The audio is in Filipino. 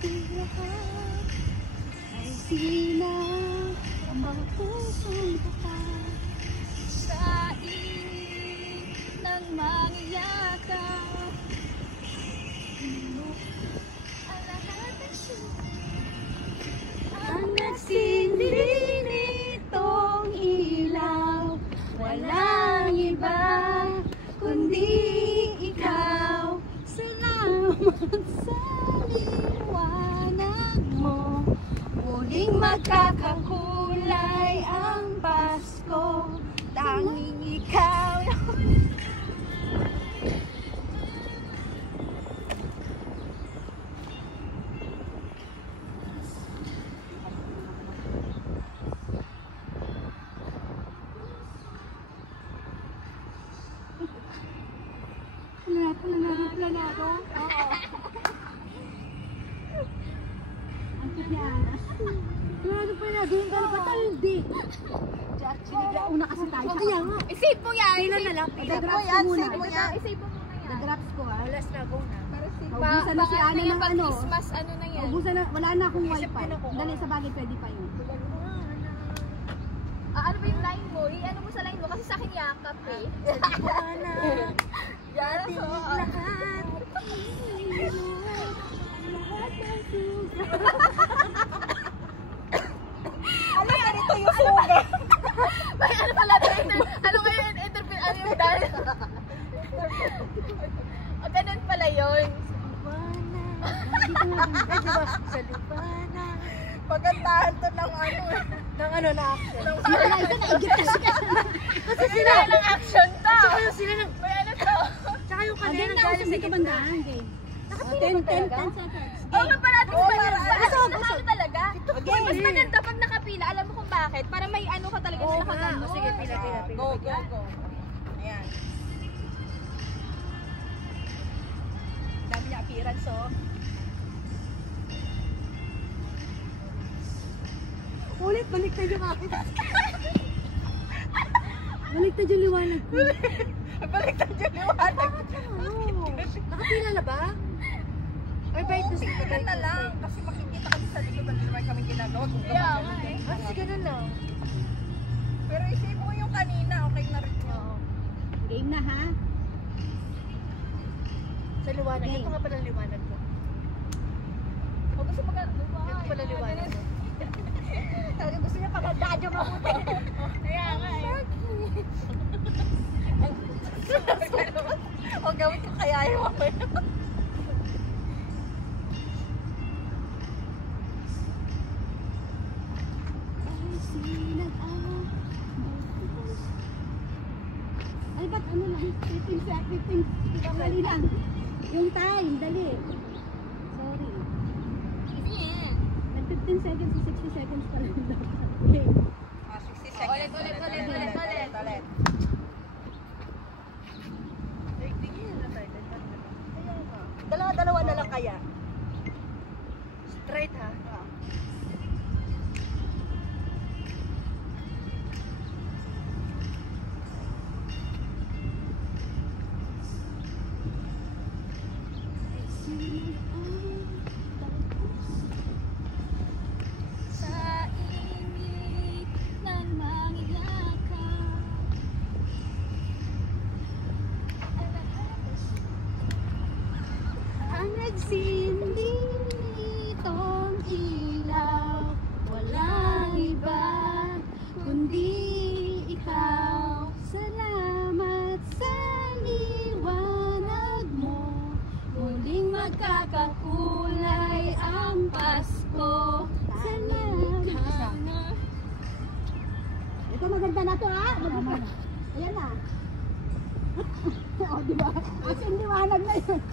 tira ka ay sina ang mga pusong baka sa init ng mangyayakap. Ang lahat ng ang nagsindi nitong ilaw, walang iba kundi ikaw. Salamat sa liwanag mo, muling magkakakulay ang Pasko, tanging ikaw. Planado? Oo. Ang kanyana. Planado yung kalapatan, hindi. Una kasi tayo. Kaya nga. I-save mo yan. Kailan na lang? I-save mo yan. I-save mo yan. I-save mo muna yan. Nag-drops ko ha. Last na, go na. Ubusan na si Ana ng ano. Christmas, ano na yan. Ubusan na, wala na akong wifi. Dali sa bagay, pwede pa yun. Ano ba yung line mo? I-ano mo sa line mo? Kasi sa akin yakap eh. Yan, so. Ano yan? Ito yung suga. May ano pala ito? Ano ba yun? Interpret, ano yung dahil? O, ganun pala yun. Sa lupana. Pagandahan to ng ano. Ng ano na action. Kasi sila ng action to. Tsaka yung sila ng... May ano to. Tsaka yung kanina Again na ako sa may kabandaan. 10 seconds. Oo nga pala, ating maganda. Gusto, Nakano talaga. Uy, mas maganda pag nakapila. Alam mo kung bakit? Para may ano ka talaga na nakagano. Sige, pila. Go. Ayan. Dami niya appearance, oh. Ulit, baliktad yung akin. Baliktad yung liwanag ko. Baliktad yung liwanag. Nakapila na ba? Or by the signal na lang. Kasi makikita kasi sa likod ng naman kami ginagawa. Yeah, nga eh. Sige, ganun lang. Pero isip mo yung kanina, okay na rin yun. Game na ha? Sa liwanag. Ito nga pala liwanag ko. O gusto mo ka... Ito pala liwanag ko. Sabi gusto niya pagandaan yung mabuti. Kaya nga eh. O gawin ko kaya yung mamaya. Ay, ba't ano lang? 15 seconds. Dali lang. Yung time, dali. Sorry. Easy yan. Nag 15 seconds to 60 seconds pa lang dapat. Okay. 60 seconds. Ulit. Dalawa na lang kaya. Straight ha? Sa init ng mangyayakap. Ang nagsindi nitong ilaw, walang iba kundi ikaw. Salamat sa liwanag mo, muling magkakakulay ang Pasko. Salamat. Ito maganda na to ha? Maganda. Ayan na. O diba? As in liwanag na yun.